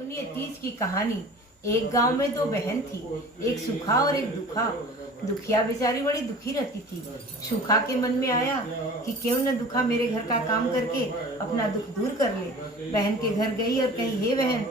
सुनिए तीज की कहानी। एक गांव में दो बहन थी, एक सुखा और एक दुखा। दुखिया बेचारी बड़ी दुखी रहती थी। सुखा के मन में आया कि क्यों न दुखा मेरे घर का काम करके अपना दुख दूर कर ले। बहन के घर गई और कही, हे बहन,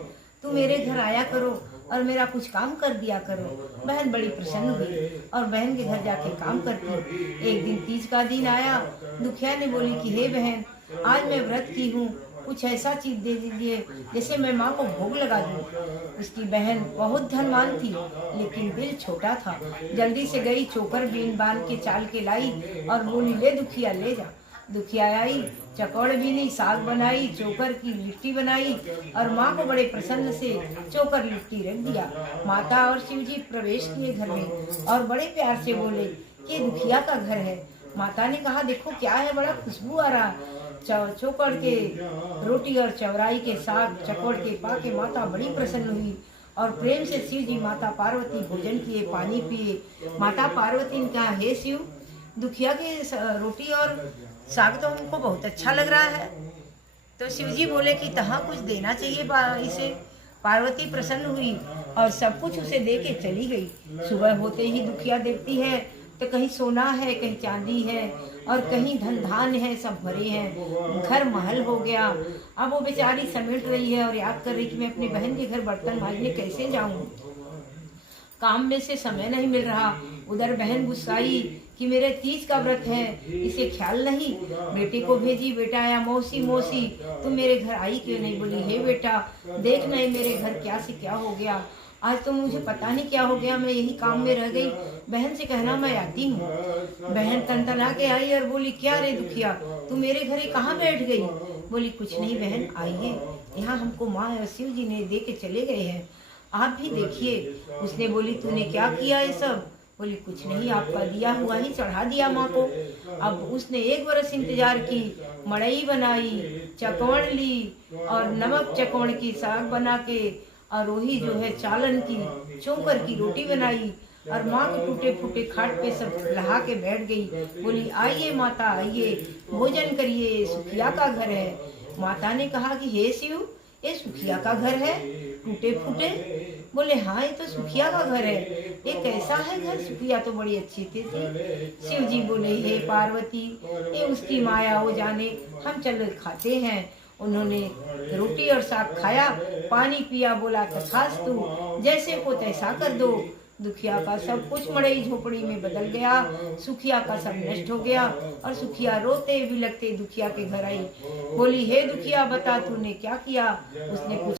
तू मेरे घर आया करो और मेरा कुछ काम कर दिया करो। बहन बड़ी प्रसन्न हुई और बहन के घर जाके काम करती। एक दिन तीज का दिन आया। दुखिया ने बोली कि हे बहन, आज मैं व्रत की हूँ, कुछ ऐसा चीज दे दीजिए जैसे मैं माँ को भोग लगा दूं। उसकी बहन बहुत धनवान थी लेकिन दिल छोटा था। जल्दी से गई, चोकर बीन बांध के चाल के लाई और बोली, ले दुखिया ले जा। दुखिया आई, चकौड़ बीनी, साग बनाई, चोकर की लिट्टी बनाई और माँ को बड़े प्रसन्न से चोकर लिट्टी रख दिया। माता और शिव जी प्रवेश किए घर में और बड़े प्यार से बोले कि दुखिया का घर है। माता ने कहा, देखो क्या है, बड़ा खुशबू आ रहा। चोकर के रोटी और चौराई के साग चकोड़ के पाके माता बड़ी प्रसन्न हुई और प्रेम से शिव जी माता पार्वती भोजन किए, पानी पिए। माता पार्वती ने कहा, हे शिव, दुखिया के रोटी और साग तो हमको बहुत अच्छा लग रहा है। तो शिव जी बोले कि तहाँ कुछ देना चाहिए इसे। पार्वती प्रसन्न हुई और सब कुछ उसे दे के चली गई। सुबह होते ही दुखिया देखती है तो कहीं सोना है, कहीं चांदी है और कहीं धन धान है, सब भरे हैं, घर महल हो गया। अब वो बेचारी समेट रही है और याद कर रही कि मैं अपनी बहन के घर बर्तन मांजने कैसे जाऊं, काम में से समय नहीं मिल रहा। उधर बहन गुस्साई कि मेरे तीज का व्रत है, इसे ख्याल नहीं। बेटे को भेजी, बेटा आया, मौसी मौसी तुम मेरे घर आई क्यों नहीं? बोली, हे बेटा, देख नहीं मेरे घर क्या से क्या हो गया, आज तो मुझे पता नहीं क्या हो गया, मैं यही काम में रह गई। बहन से कहना मैं आती हूँ। बहन तनतना के आई और बोली, क्या रे दुखिया, तू मेरे घर ही कहाँ बैठ गई? बोली, कुछ नहीं बहन, आइए, यहाँ हमको माँ और शिव जी ने दे के चले गए हैं, आप भी देखिए। उसने बोली, तूने क्या किया ये सब? बोली, कुछ नहीं, आपका दिया हुआ ही चढ़ा दिया माँ को। अब उसने 1 बरस इंतजार की, मड़ई बनाई, चकौड़ ली और नमक चकौड़ की साग बना के और वही जो है चालन की चोकर की रोटी बनाई और माँ के टूटे फूटे खाट पे सब लहा के बैठ गई। बोली, आइए माता, आइए, भोजन करिए, सुखिया का घर है। माता ने कहा कि हे शिव, ये सुखिया का घर है टूटे फूटे? बोले, हाँ, ये तो सुखिया का घर है। ये कैसा है घर? सुखिया तो बड़ी अच्छी थी। शिव जी बोले, हे पार्वती, ये उसकी माया हो जाने, हम चल खाते हैं। उन्होंने रोटी और साग खाया, पानी पिया, बोला तथास्तु, जैसे को तैसा कर दो। दुखिया का सब कुछ मड़ई झोपड़ी में बदल गया, सुखिया का सब नष्ट हो गया और सुखिया रोते बिलखते दुखिया के घर आई। बोली, हे दुखिया, बता तूने क्या किया? उसने कुछ